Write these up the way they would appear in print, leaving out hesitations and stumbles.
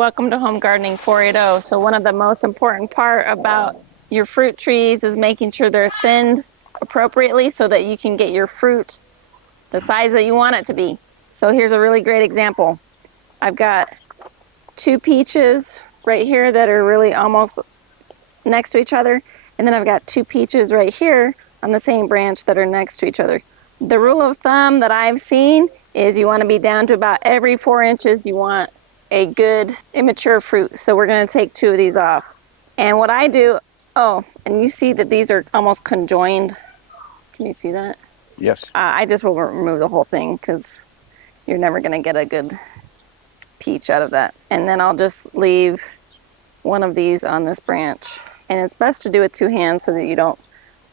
Welcome to Home Gardening 480. So one of the most important part about your fruit trees is making sure they're thinned appropriately so that you can get your fruit the size that you want it to be. So here's a really great example. I've got 2 peaches right here that are really almost next to each other, and then I've got 2 peaches right here on the same branch that are next to each other. The rule of thumb that I've seen is you want to be down to about every 4 inches you want a good immature fruit. So we're going to take 2 of these off. And what I do, oh, and you see that these are almost conjoined. Can you see that? Yes. I just will remove the whole thing because you're never going to get a good peach out of that. And then I'll just leave one of these on this branch. And it's best to do with 2 hands so that you don't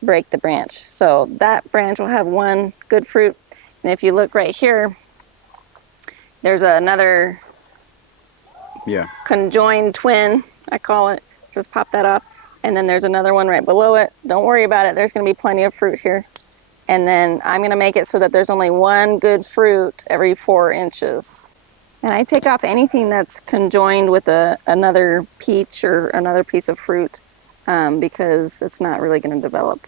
break the branch. So that branch will have 1 good fruit. And if you look right here, there's another conjoined twin, I call it. Just pop that up. And then there's another one right below it. Don't worry about it. There's going to be plenty of fruit here. And then I'm going to make it so that there's only 1 good fruit every 4 inches. And I take off anything that's conjoined with another peach or another piece of fruit because it's not really going to develop.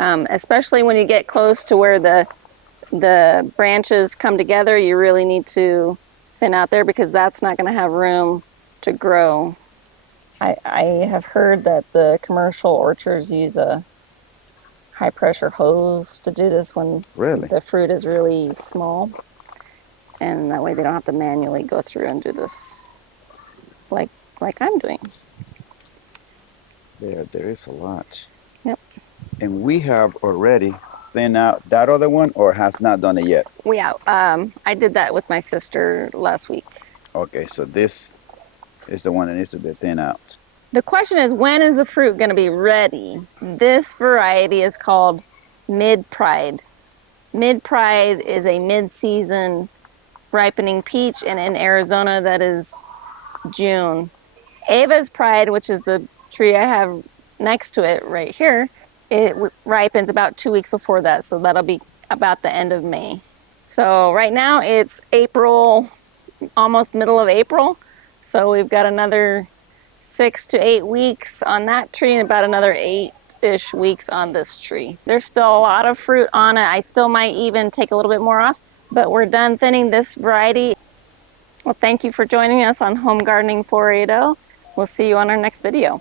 Especially when you get close to where the branches come together, you really need to thin out there because that's not going to have room to grow. I have heard that the commercial orchards use a high pressure hose to do this when the fruit is really small. And that way they don't have to manually go through and do this like I'm doing. There is a lot. Yep. And we have already thinned out that other one, or has not done it yet? I did that with my sister last week. Okay, so this is the one that needs to be thinned out. The question is, when is the fruit going to be ready? This variety is called Mid-Pride. Mid-Pride is a mid-season ripening peach, and in Arizona that is June. Ava's Pride, which is the tree I have next to it right here, it ripens about 2 weeks before that, so that'll be about the end of May. So right now it's April, almost middle of April, so we've got another 6 to 8 weeks on that tree and about another 8-ish weeks on this tree. There's still a lot of fruit on it. I still might even take a little bit more off, but we're done thinning this variety. Well, thank you for joining us on Home Gardening 480. We'll see you on our next video.